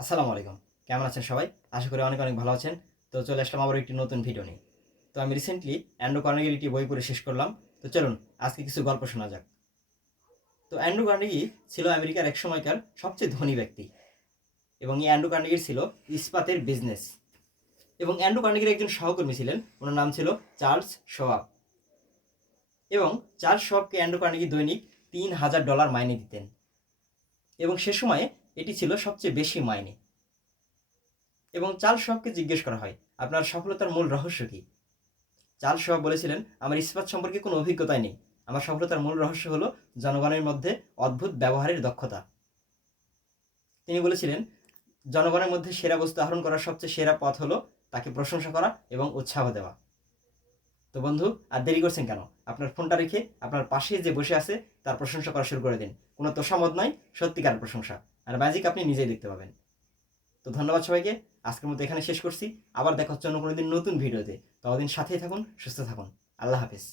আসসালামু আলাইকুম। কেমন আছেন সবাই? আশা করি অনেক অনেক ভালো আছেন। তো চলে আসলাম আবারও একটি নতুন ভিডিও নিয়ে। তো আমি রিসেন্টলি অ্যান্ড্রু কার্নেগির একটি বই পড়ে শেষ করলাম। তো চলুন আজকে কিছু গল্প শোনা যাক। তো অ্যান্ড্রু কার্নেগি ছিল আমেরিকার এক সময়কার সবচেয়ে ধনী ব্যক্তি এবং এই অ্যান্ড্রু কার্নেগির ছিল ইস্পাতের বিজনেস এবং অ্যান্ড্রু কার্নেগির একজন সহকর্মী ছিলেন। ওনার নাম ছিল চার্লস শোয়াব এবং চার্লস শোয়াবকে অ্যান্ড্রু কার্নেগি দৈনিক $3000 মাইনে দিতেন এবং সে সময়ে এটি ছিল সবচেয়ে বেশি মাইনে। এবং চার্লস শোয়াবকে জিজ্ঞেস করা হয়, আপনার সফলতার মূল রহস্য কী? চার্লস শোয়াব বলেছিলেন, আমার ইস্পাত সম্পর্কে কোনো অভিজ্ঞতাই নেই। আমার সফলতার মূল রহস্য হলো জনগণের মধ্যে অদ্ভুত ব্যবহারের দক্ষতা। তিনি বলেছিলেন, জনগণের মধ্যে সেরা বস্তু আহরণ করার সবচেয়ে সেরা পথ হলো তাকে প্রশংসা করা এবং উৎসাহ দেওয়া। তো বন্ধু, আর দেরি করছেন কেন? আপনার ফোনটা রেখে আপনার পাশে যে বসে আছে তার প্রশংসা করা শুরু করে দিন। কোনো তোষামোদ নয়, সত্যিকার প্রশংসা। আর ম্যাজিক আপনি নিজেই দেখতে পাবেন। তো ধন্যবাদ সবাইকে। আজকের মতো এখানে শেষ করছি। আবার দেখা হচ্ছে অন্য কোনো দিন নতুন ভিডিওতে। ততদিন সাথেই থাকুন, সুস্থ থাকুন। আল্লাহ হাফেজ।